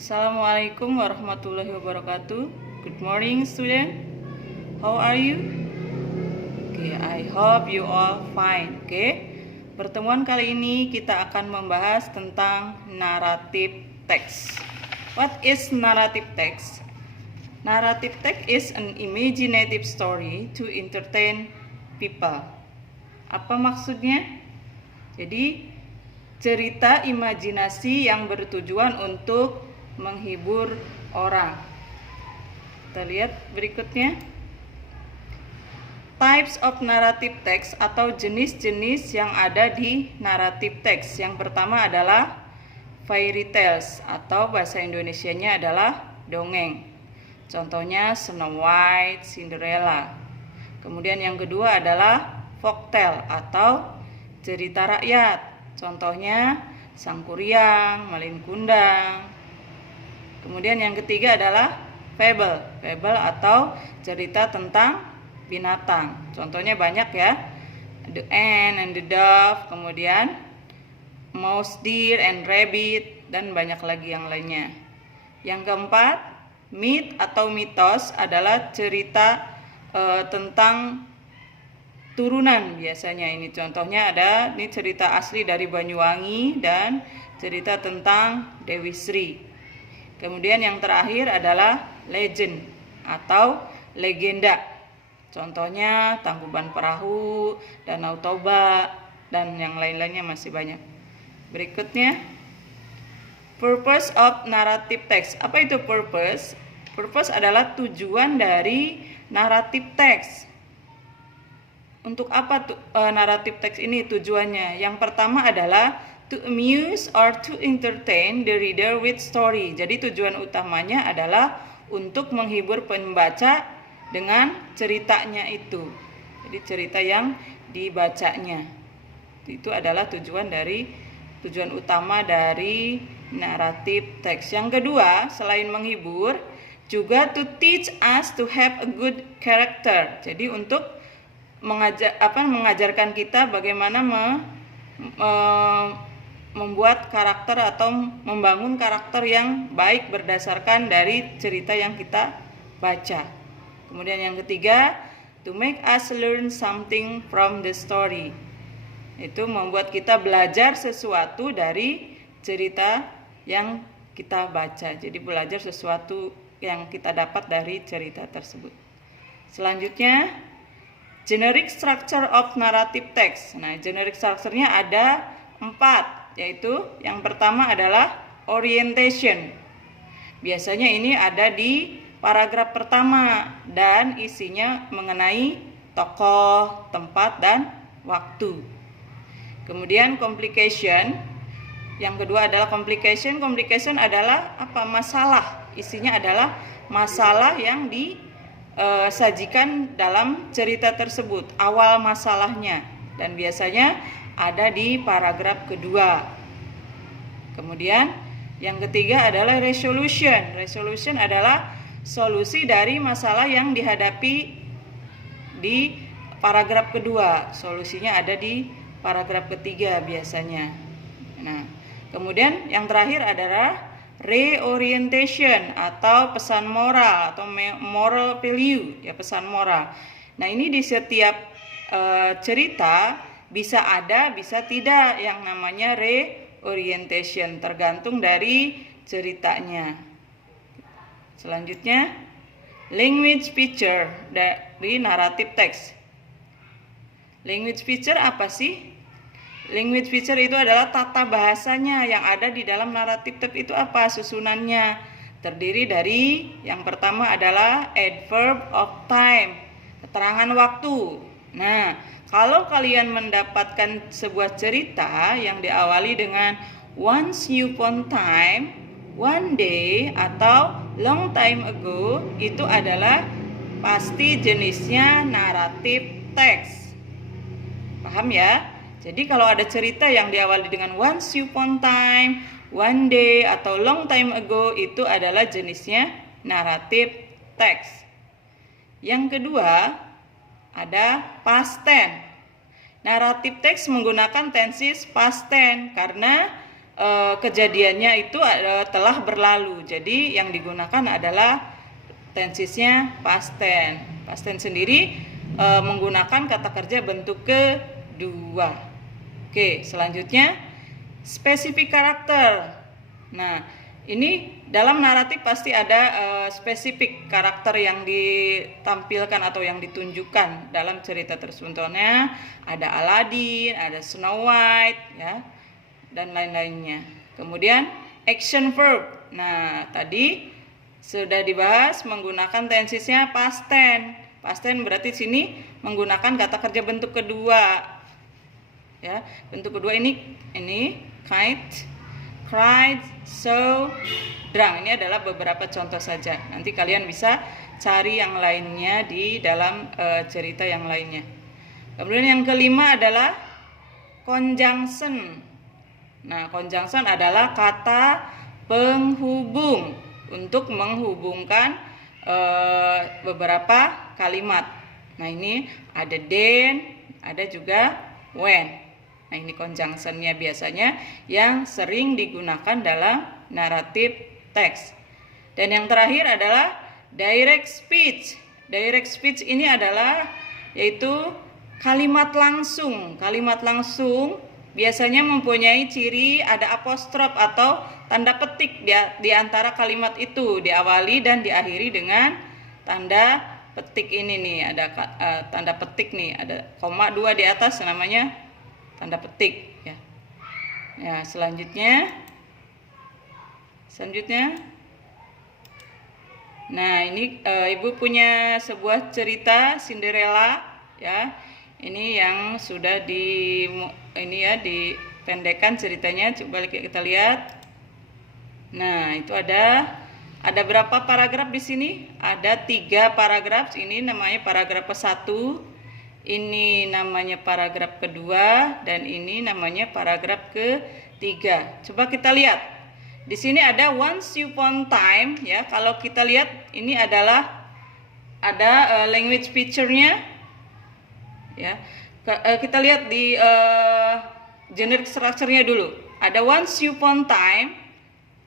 Assalamualaikum warahmatullahi wabarakatuh. Good morning, student. How are you? Okay, I hope you all fine. Pertemuan kali ini kita akan membahas tentang narrative text. What is narrative text? Narrative text is an imaginative story to entertain people. Apa maksudnya? Jadi, cerita imajinasi yang bertujuan untuk menghibur orang. Kita lihat berikutnya. Types of narrative text atau jenis-jenis yang ada di narrative text. Yang pertama adalah fairy tales atau bahasa Indonesianya adalah dongeng. Contohnya Snow White, Cinderella. Kemudian yang kedua adalah folktale atau cerita rakyat. Contohnya Sang Kuryang, Malin Kundang. Kemudian yang ketiga adalah fable atau cerita tentang binatang. Contohnya banyak ya, The Ant and the Dove, kemudian Mouse, Deer and Rabbit, dan banyak lagi yang lainnya. Yang keempat, myth atau mitos adalah cerita tentang turunan biasanya. Ini contohnya ada, ini cerita asli dari Banyuwangi dan cerita tentang Dewi Sri. Kemudian yang terakhir adalah legend atau legenda. Contohnya Tangkuban Perahu, Danau Toba, dan yang lain-lainnya masih banyak. Berikutnya, purpose of narrative text. Apa itu purpose? Purpose adalah tujuan dari narrative text. Untuk apa narrative text ini tujuannya? Yang pertama adalah to amuse or to entertain the reader with story. Jadi tujuan utamanya adalah untuk menghibur pembaca dengan ceritanya itu. Jadi cerita yang dibacanya. Itu adalah tujuan utama dari narrative text. Yang kedua, selain menghibur, juga to teach us to have a good character. Jadi untuk mengajarkan kita bagaimana membuat karakter atau membangun karakter yang baik berdasarkan dari cerita yang kita baca. Kemudian yang ketiga, to make us learn something from the story. Itu membuat kita belajar sesuatu dari cerita yang kita baca. Jadi belajar sesuatu yang kita dapat dari cerita tersebut. Selanjutnya, generic structure of narrative text. Nah, generic structure-nya ada 4. Yaitu yang pertama adalah orientation. Biasanya ini ada di paragraf pertama dan isinya mengenai tokoh, tempat, dan waktu. Kemudian complication. Yang kedua adalah complication. Complication adalah apa? Masalah. Isinya adalah masalah yang disajikan dalam cerita tersebut, awal masalahnya, dan biasanya ada di paragraf kedua. Kemudian yang ketiga adalah resolution. Resolution adalah solusi dari masalah yang dihadapi di paragraf kedua. Solusinya ada di paragraf ketiga biasanya. Nah, kemudian yang terakhir adalah reorientation atau pesan moral atau moral value, ya, pesan moral. Nah, ini di setiap cerita bisa ada, bisa tidak yang namanya reorientation, tergantung dari ceritanya. Selanjutnya, language feature dari narrative text. Language feature apa sih? Language feature itu adalah tata bahasanya yang ada di dalam narrative text. Itu apa? Susunannya terdiri dari yang pertama adalah adverb of time, keterangan waktu. Nah, kalau kalian mendapatkan sebuah cerita yang diawali dengan once upon time, one day, atau long time ago, itu adalah pasti jenisnya narrative text. Paham ya? Jadi kalau ada cerita yang diawali dengan once upon time, one day, atau long time ago, itu adalah jenisnya narrative text. Yang kedua, ada past tense. Narrative text menggunakan tenses past tense karena kejadiannya itu telah berlalu. Jadi yang digunakan adalah tensesnya past tense. Past tense sendiri menggunakan kata kerja bentuk kedua. Oke, selanjutnya spesifik karakter. Nah, ini dalam naratif pasti ada spesifik karakter yang ditampilkan atau yang ditunjukkan dalam cerita tersebut. Contohnya ada Aladin, ada Snow White, ya, dan lain-lainnya. Kemudian action verb. Nah, tadi sudah dibahas menggunakan tensesnya past tense. Past tense berarti sini menggunakan kata kerja bentuk kedua. Ya, bentuk kedua ini kite, cried, saw, drunk. Ini adalah beberapa contoh saja. Nanti kalian bisa cari yang lainnya di dalam cerita yang lainnya. Kemudian yang kelima adalah conjunction. Nah, conjunction adalah kata penghubung untuk menghubungkan beberapa kalimat. Nah, ini ada then, ada juga when. Nah, ini conjunctionnya biasanya yang sering digunakan dalam naratif teks. Dan yang terakhir adalah direct speech. Direct speech ini adalah yaitu kalimat langsung. Kalimat langsung biasanya mempunyai ciri ada apostrof atau tanda petik di antara kalimat itu, diawali dan diakhiri dengan tanda petik ini nih, ada tanda petik nih, ada koma 2 di atas namanya tanda petik ya. Ya, selanjutnya. Nah, ini Ibu punya sebuah cerita Cinderella ya. Ini yang sudah dipendekkan ceritanya. Coba kita lihat. Nah, itu ada berapa paragraf di sini? Ada 3 paragraf. Ini namanya paragraf ke-1. Ini namanya paragraf kedua dan ini namanya paragraf ke-3. Coba kita lihat. Di sini ada once upon time ya. Kalau kita lihat ini adalah ada language picture-nya. Ya, kita lihat di generic structure-nya dulu. Ada once upon time,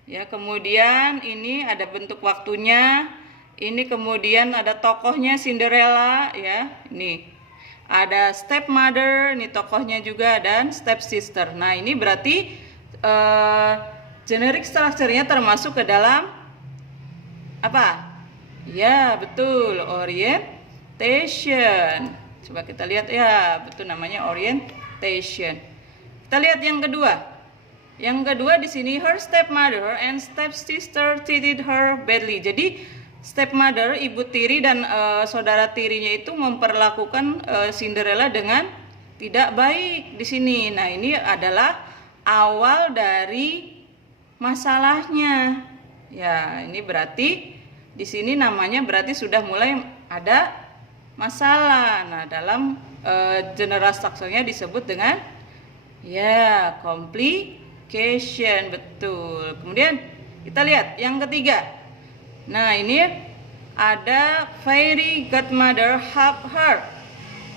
ya. Kemudian ini ada bentuk waktunya. Ini kemudian ada tokohnya Cinderella, ya. Ini ada stepmother, ini tokohnya juga, dan stepsister. Nah, ini berarti generic structure-nya termasuk ke dalam apa? Ya, betul, orientation. Coba kita lihat ya, betul namanya orientation. Kita lihat yang kedua. Yang kedua di sini her stepmother and stepsister treated her badly. Jadi stepmother, ibu tiri dan saudara tirinya itu memperlakukan Cinderella dengan tidak baik di sini. Nah, ini adalah awal dari masalahnya. Ya, ini berarti di sini namanya berarti sudah mulai ada masalah. Nah, dalam general structure-nya disebut dengan ya complication, betul. Kemudian kita lihat yang ketiga. Nah, ini ada fairy godmother help her.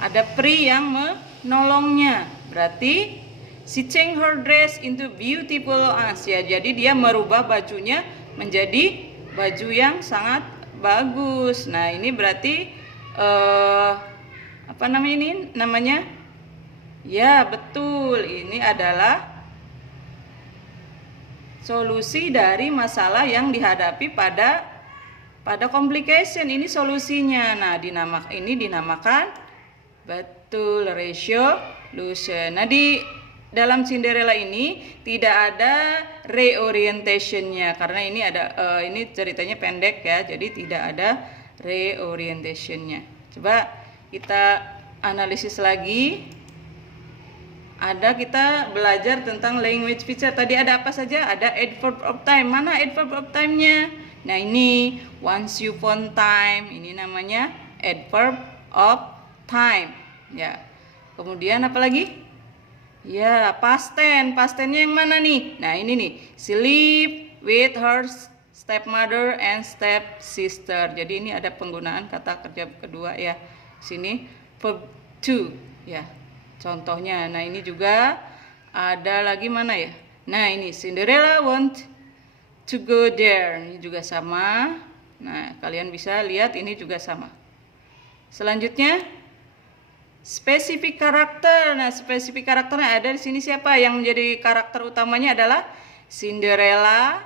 Ada peri yang menolongnya. Berarti she changed her dress into beautiful as, ya. Jadi dia merubah bajunya menjadi baju yang sangat bagus. Nah, ini berarti apa namanya ini? Namanya? Ya, betul. Ini adalah solusi dari masalah yang dihadapi pada complication. Ini solusinya. Nah, ini dinamakan betul resolution. Nah, di dalam Cinderella ini tidak ada reorientation-nya karena ini ada ini ceritanya pendek ya. Jadi tidak ada reorientation-nya. Coba kita analisis lagi. Kita belajar tentang language feature. Tadi ada apa saja? Ada adverb of time. Mana adverb of time-nya? Nah, ini once upon time. Ini namanya adverb of time. Ya. Kemudian apa lagi? Ya, past tense. Past tense-nya yang mana nih? Nah, ini nih. She lived with her stepmother and stepsister. Jadi ini ada penggunaan kata kerja kedua ya. Sini verb to ya. Contohnya. Nah, ini juga ada lagi mana ya? Nah, ini Cinderella want to go there. Ini juga sama. Nah, kalian bisa lihat ini juga sama. Selanjutnya spesifik karakter. Nah, spesifik karakternya ada di sini siapa? Yang menjadi karakter utamanya adalah Cinderella,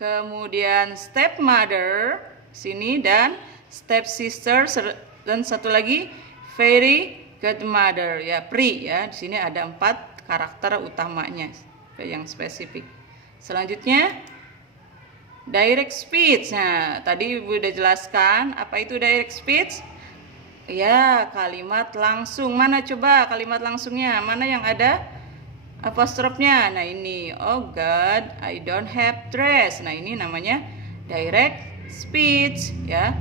kemudian stepmother sini, dan stepsister, dan satu lagi fairy godmother ya, Pri ya. Di sini ada 4 karakter utamanya yang spesifik. Selanjutnya direct speech. Nah, tadi Ibu udah jelaskan apa itu direct speech. Ya, kalimat langsung. Mana coba kalimat langsungnya? Mana yang ada apostrofnya? Nah, ini. Oh God, I don't have dress. Nah, ini namanya direct speech ya.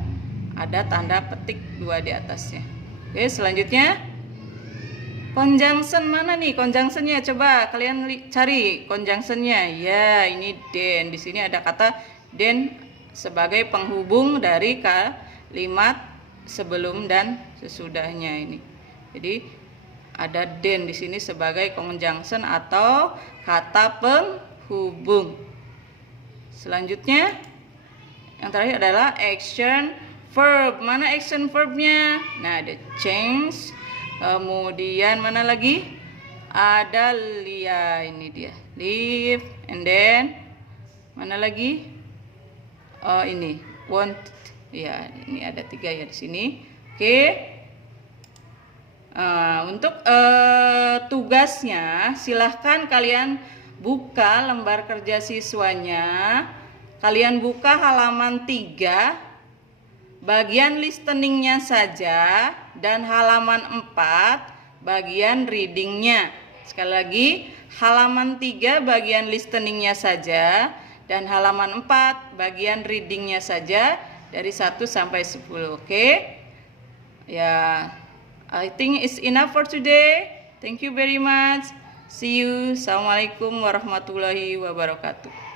Ada tanda petik 2 di atasnya. Oke, selanjutnya conjunction. Mana nih conjunctionnya? Coba kalian cari conjunctionnya. Ya, ini then. Di sini ada kata then sebagai penghubung dari kalimat sebelum dan sesudahnya ini. Jadi ada then di sini sebagai conjunction atau kata penghubung. Selanjutnya yang terakhir adalah action verb. Mana action verbnya? Nah, ada change. Kemudian mana lagi? Ada ini dia. Leave, and then mana lagi? Oh, ini want. Ya, ini ada 3 ya di sini. Oke. Untuk tugasnya, silahkan kalian buka lembar kerja siswanya. Kalian buka halaman 3, bagian listeningnya saja, dan halaman 4, bagian readingnya. Sekali lagi, halaman 3 bagian listeningnya saja, dan halaman 4 bagian readingnya saja. Dari 1 sampai 10. Oke. Ya, I think it's enough for today. Thank you very much. See you. Assalamualaikum warahmatullahi wabarakatuh.